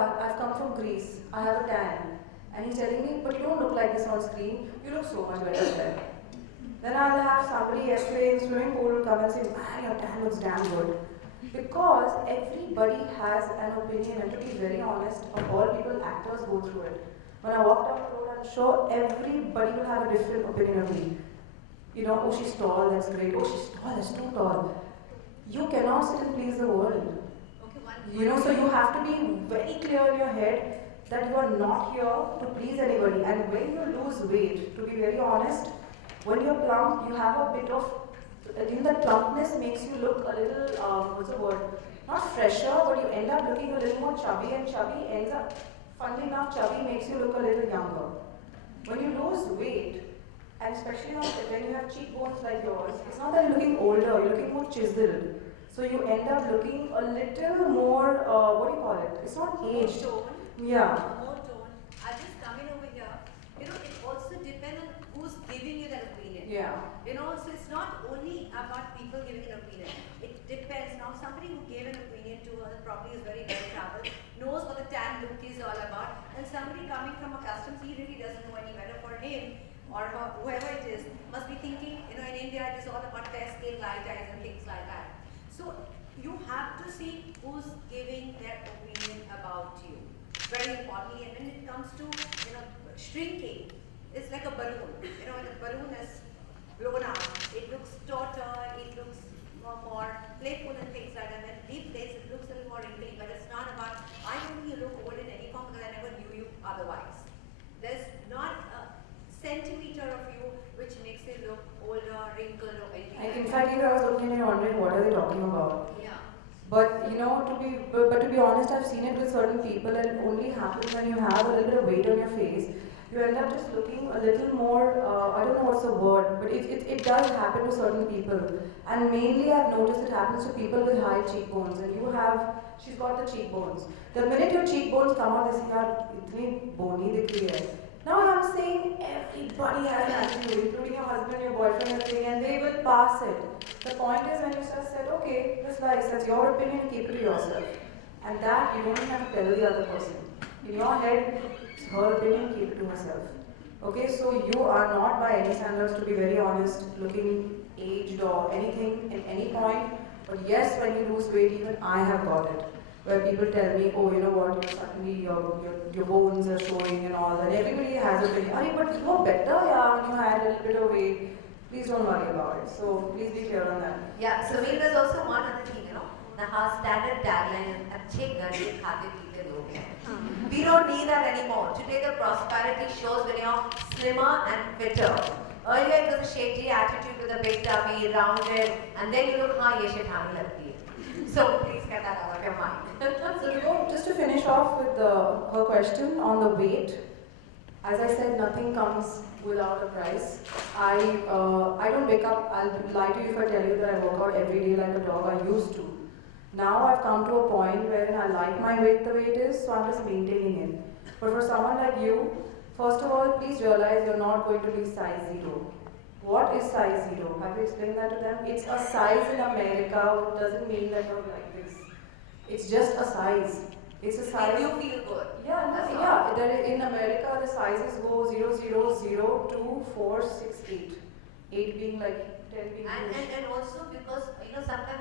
yeah, I've come from Greece. I have a tan. And he's telling me, but you don't look like this on screen. You look so much better there. Then I'll have somebody yesterday in the swimming pool will come and say, man, your tan looks damn good. Because everybody has an opinion, and to be very honest, of all people, actors go through it. When I walk down the road, I'm sure everybody will have a different opinion of me. You know, oh, she's tall, that's great. Oh, she's tall, that's too tall. You cannot sit and please the world. You know, so you have to be very clear in your head that you are not here to please anybody. And when you lose weight, to be very honest, when you're plump, you have a bit of, in that plumpness makes you look a little, what's the word? Not fresher, but you end up looking a little more chubby, and chubby ends up, funnily enough, chubby makes you look a little younger. When you lose weight, and especially when you have cheekbones like yours, it's not that you're looking older, you're looking more chiseled. So you end up looking a little more, what do you call it? It's not aged. More tone. Yeah. More tone. I just come in over here. You know, it also depends on who's giving you that opinion. Yeah. You know, so it's not only about people giving an opinion. It depends. Now, somebody who gave an opinion to her probably is very well traveled, knows what the tan look is all about, and somebody coming from a customs, he really doesn't know any better. For him or her, whoever it is, must be thinking, you know, in India it is all about fair skin, light eyes, and things like that. So you have to see who's giving their opinion about you. Very importantly, and when it comes to, you know, shrinking, it's like a balloon. You know, when the balloon is blown out, it looks tauter, it looks more playful and things like that. When deep place, it looks a little more wrinkly, but it's not about, I don't think you look old in any form because I never knew you otherwise. There's not a centimeter of you which makes you look older, wrinkled, or anything. In fact, even I was looking at you wondering what are they talking about. Yeah. But you know, to be honest, I've seen it with certain people, and it only happens when you have a little bit of weight on your face. You end up just looking a little more, I don't know what's the word, but it does happen to certain people. And mainly I've noticed it happens to people with high cheekbones, and she's got the cheekbones. The minute your cheekbones come out, they say, yaar, itni bony dikh rahi hai. Now I'm saying everybody has an attitude, including your husband, your boyfriend, everything, and they will pass it. The point is when you just said, okay, this lies, that's your opinion, keep it to yourself. And that you don't even have to tell the other person. In your head, it's her opinion, keep it to herself. Okay, so you are not by any standards, to be very honest, looking aged or anything at any point. But yes, when you lose weight, even I have got it. Where people tell me, oh, you know what, suddenly your bones are showing and all, and everybody has a opinion. Arey, but you were better, yeah, when you had a little bit of weight. Please don't worry about it. So please be clear on that. Yeah, so there's also one other thing, you know. The standard tagline is "अच्छे घर के खाते पीते लोग हैं." We don't need that anymore. Today the prosperity shows when you're slimmer and fitter. Earlier it was a shady attitude with a big tummy, rounded, and then you look, हाँ ये shit हमें लगती है. So please get that out of your mind. So just to finish off with her question on the weight, as I said, nothing comes without a price. I don't wake up, I'll lie to you if I tell you that I work out every day like a dog. I used to. Now I've come to a point where I like my weight the way it is, so I'm just maintaining it. But for someone like you, first of all, please realize you're not going to be size 0. What is size 0? Have you explained that to them? It's a size in America, which doesn't mean that you're like this. It's just a size. It's a size. You feel good. Yeah, in America, the sizes go 0, 0, 0, 2, 4, 6, 8. 8 being like 10 being And also because, you know, sometimes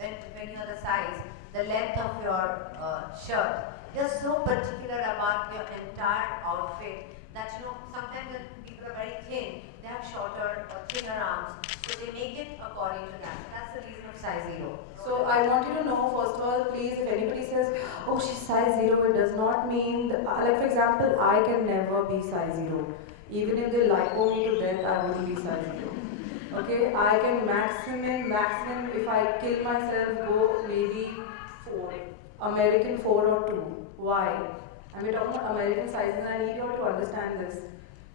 when you're the size, the length of your shirt, you're so particular about your entire outfit that, you know, sometimes when people are very thin, they have shorter or thinner arms, so they make it according to that. That's the reason of size 0. So I want you to know, first of all, please, if anybody says, oh, she's size 0, it does not mean, like for example, I can never be size 0. Even if they lipo me to death, I wouldn't be size 0. Okay, I can maximum, if I kill myself, go maybe 4. American 4 or 2. Why? And we're talking about American sizes, and I need you all to understand this.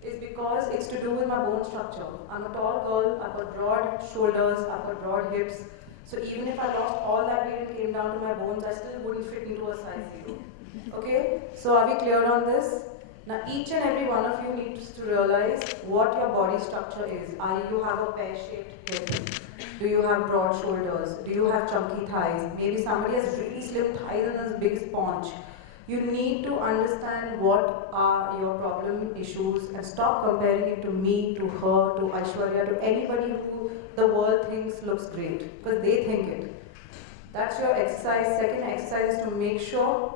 Is because it's to do with my bone structure. I'm a tall girl, I've got broad shoulders, I've got broad hips. So even if I lost all that weight and came down to my bones, I still wouldn't fit into a size 0. Okay? So are we clear on this? Now each and every one of you needs to realize what your body structure is. You have a pear-shaped hip? Do you have broad shoulders? Do you have chunky thighs? Maybe somebody has really slim thighs and this big sponge. You need to understand what are your problem issues and stop comparing it to me, to her, to Aishwarya, to anybody who the world thinks looks great, because they think it. That's your exercise. Second exercise is to make sure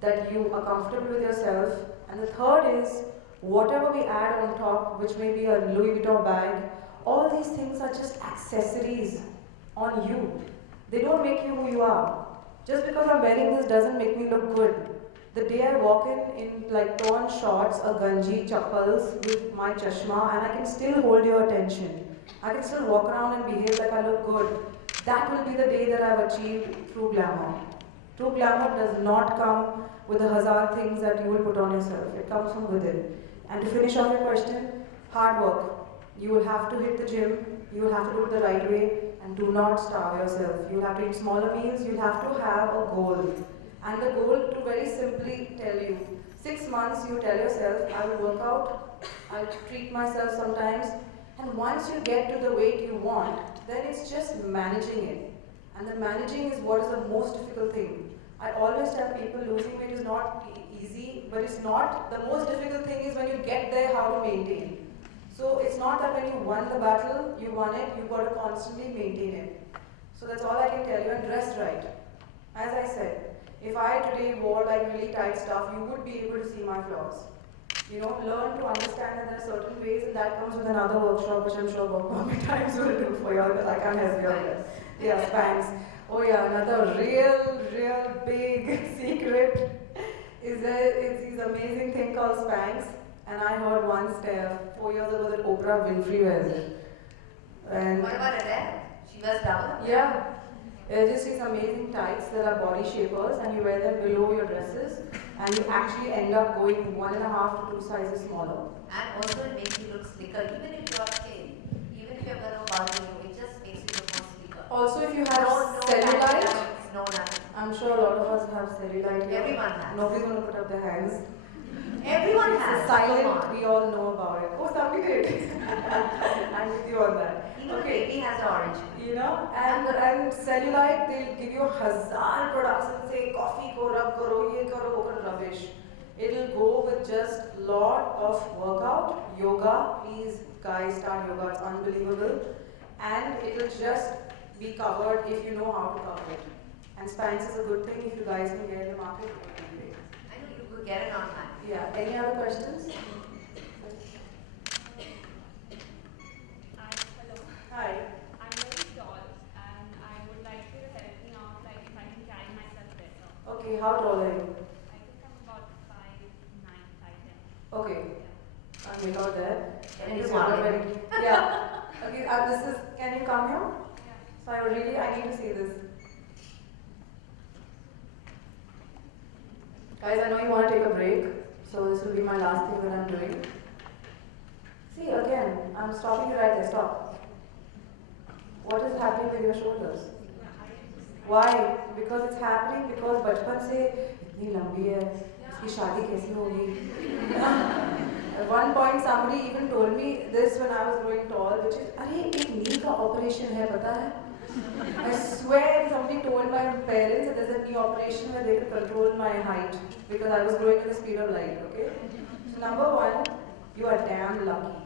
that you are comfortable with yourself. And the third is whatever we add on top, which may be a Louis Vuitton bag, all these things are just accessories on you. They don't make you who you are. Just because I'm wearing this doesn't make me look good. The day I walk in like torn shorts, a ganji, chappals with my chashma, and I can still hold your attention. I can still walk around and behave like I look good. That will be the day that I've achieved true glamour. True glamour does not come with the hazard things that you will put on yourself. It comes from within. And to finish off your question, hard work. You will have to hit the gym, you will have to do it the right way, and do not starve yourself. You will have to eat smaller meals, you will have to have a goal. And the goal, to very simply tell you, 6 months you tell yourself, I will work out, I'll treat myself sometimes, and once you get to the weight you want, then it's just managing it. And the managing is what is the most difficult thing. I always tell people losing weight is not easy, but it's not. The most difficult thing is when you get there, how to maintain. So it's not that when you won the battle, you won it, you've got to constantly maintain it. So that's all I can tell you, and dress right. As I said, if I today wore like really tight stuff, you would be able to see my flaws. You know, learn to understand that there are certain ways, and that comes with another workshop, which I'm sure Bobby Times will do for you all, because I can't help you all. Yeah, Spanx. Oh yeah, another real big secret is these amazing thing called Spanx. And I heard once 4 years ago that Oprah Winfrey wears it. And what about Adele? She wears double? Yeah. They're just these amazing tights that are body shapers, and you wear them below your dresses, and you actually end up going 1.5 to 2 sizes smaller. And also it makes you look slicker, even if you're thin, even if you're going to bulging, it just makes you look more slicker. Also, if you have No cellulite, no nothing. I'm sure a lot of us have cellulite here. Everyone has. Nobody's going to put up their hands. Everyone has. It's silent, we all know about it. Oh, somebody did. I'm with you on that. Even baby has orange. You know, and cellulite, they'll give you 1,000 products and say, coffee ko rub karo, ye karo, wo karo, rubbish. It'll go with just lot of workout, yoga. Please, guys, start yoga. It's unbelievable. And it'll just be covered if you know how to cover it. And Spanx is a good thing. If you guys can get in the market, it would be great. I know you could get it online. Yeah. Any other questions? Hello. Hi. I'm very tall and I would like you to help me out, like if I can carry myself better. Okay, how tall are you? I think I'm about 5'9", 5'10". Okay. I'll make out there. Can you It's do not modeling? very- Yeah. Okay, this is, can you come here? Yeah. So I need to see this. Guys, I know you want to take a break, so this will be my last thing that I'm doing. See, again, I'm stopping you right there, stop. What is happening with your shoulders? Why? Because it's happening because बचपन से इतनी लंबी है, इसकी शादी कैसी होगी? At one point, somebody even told me this when I was growing tall, which is, अरे एक knee का operation है, पता है? I swear somebody told my parents that there's a knee operation where they could control my height because I was growing at the speed of light, okay? So number one, you are damn lucky.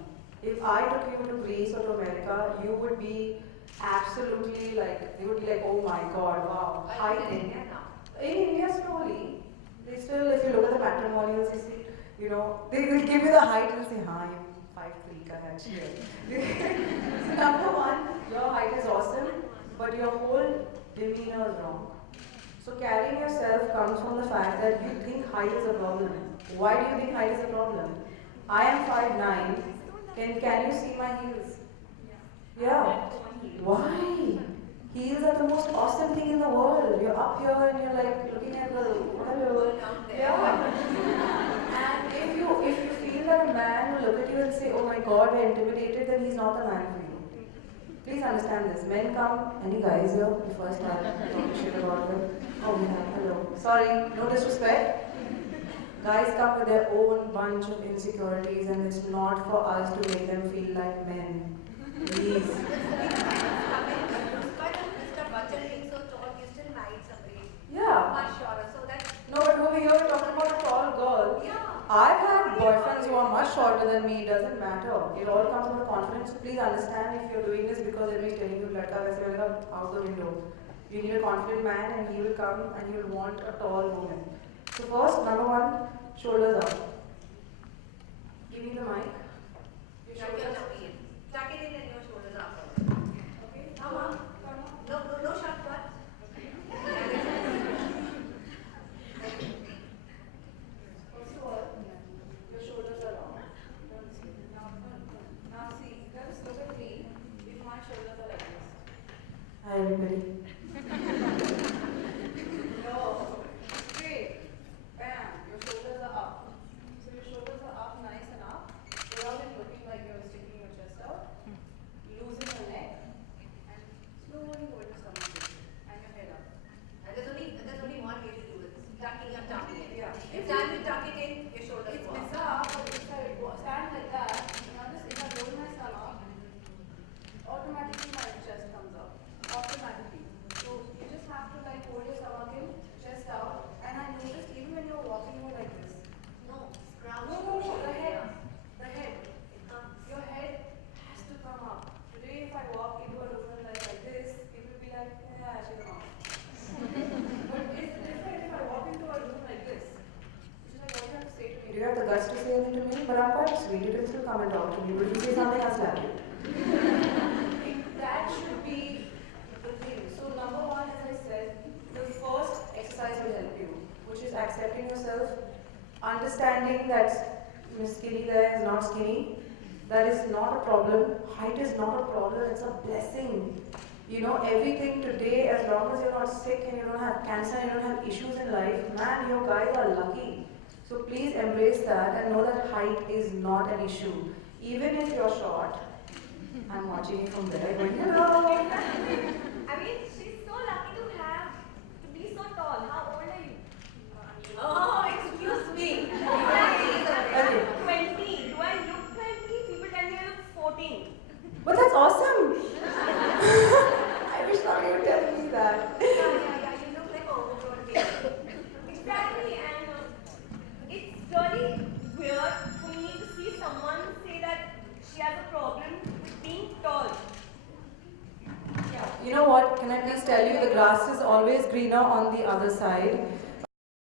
If I took you to Greece or to America, you would be absolutely like, they would be like, oh my god, wow. Why are you in India now? In India, slowly. They still, if you look at the matrimonials, you see, you know, they will give you the height and say, हाँ, you 5'3" का है actually. So number one, your height is awesome, but your whole demeanor is wrong. So carrying yourself comes from the fact that you think height is a problem. Why do you think height is a problem? I am 5'9". Can you see my heels? Yeah. Why? Heels are the most awesome thing in the world. You're up here and you're like looking at the hello. Yeah. And if you feel that a man will look at you and say, oh my god, we're intimidated, then he's not the man for you. Please understand this. Men come, any guys here? You first time talking shit about them. Oh yeah, hello. Sorry, no disrespect. Guys come with their own bunch of insecurities, and it's not for us to make them feel like men. Please. Mr. Bachchan being so tall, you still married somebody Yeah. much shorter. So that No, but over here we're talking girl. Yeah. I've had boyfriends who are much shorter than me, it doesn't matter. It all comes from confidence. So please understand if you're doing this because everybody's telling you, ladka waise hoega, out the window. You need a confident man and he will come and he will want a tall woman. So first, number one, shoulders up. Give me the mic. Your Tuck your shoulders. tummy in. Tuck it in and your shoulders up. Okay. Come on. Come on. No shut butt. First of all, your shoulders are long. Now see, just look at me if my shoulders are like this. Hi everybody. No. Straight. Bam. Your shoulders are up. So your shoulders are up nice and up without it looking like you're sticking your chest out. Loosen your neck and slowly hold your stomach and your head up. And there's only one way to do it. Tucking your tummy in. Yeah. If time you tuck it in, your shoulders It's go up. bizarre, but if I stand like that, if I roll my stomach, automatically my chest comes up. Automatically. So you just have to like hold your stomach in, chest out, and I noticed even when you're walking, you're like this. No, scrunch. No, the head. The head. It comes. Your head has to come up. Today, if I walk into a room like this, people will be like, yeah, she's a mom. But it's different if I walk into a room like this. Which is like, what do you have to say to me? Do you have the guts to say anything to me? But I'm quite sweet. You can still come and talk to me. But if you say something, I'll slap you. That should be the thing. So number one, as I said, the first exercise will help you, which is accepting yourself, understanding that Miss Skinny there is not skinny. That is not a problem. Height is not a problem. It's a blessing. You know, everything today, as long as you're not sick and you don't have cancer and you don't have issues in life, man, you guys are lucky. So please embrace that and know that height is not an issue. Even if you're short, I'm watching you from there going, hello. I mean, she's so lucky to be so tall. How old are you? Oh, excuse me. Okay. 20. Do I look 20? People tell me I look 14. But that's awesome. I wish somebody would tell me that. Yeah, you look like an overgrown baby. Exactly, and it's really weird for me to see someone say that she has a problem with being tall. You know what? Can I please tell you, the grass is always greener on the other side.